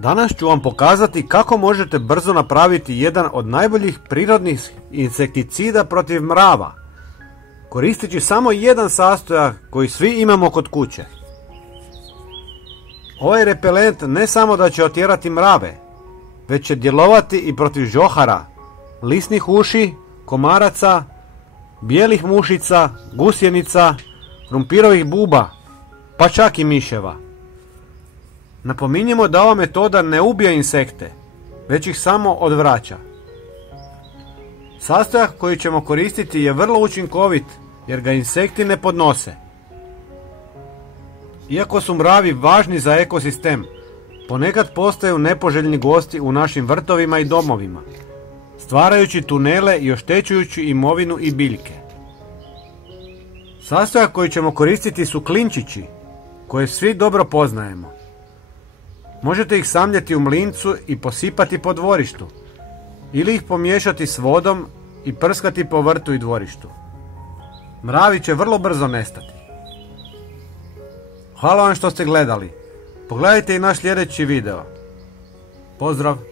Danas ću vam pokazati kako možete brzo napraviti jedan od najboljih prirodnih insekticida protiv mrava, koristeći samo jedan sastojak koji svi imamo kod kuće. Ovaj repelent ne samo da će otjerati mrave, već će djelovati i protiv žohara, lisnih uši, komaraca, bijelih mušica, gusjenica, krumpirovih buba, pa čak i miševa. Napominjemo da ova metoda ne ubija insekte, već ih samo odvraća. Sastojak koji ćemo koristiti je vrlo učinkovit jer ga insekti ne podnose. Iako su mravi važni za ekosistem, ponekad postaju nepoželjni gosti u našim vrtovima i domovima, stvarajući tunele i oštećujući imovinu i biljke. Sastojak koji ćemo koristiti su klinčići, koje svi dobro poznajemo. Možete ih samljeti u mlincu i posipati po dvorištu, ili ih pomiješati s vodom i prskati po vrtu i dvorištu. Mravi će vrlo brzo nestati. Hvala vam što ste gledali. Pogledajte i naš sljedeći video. Pozdrav!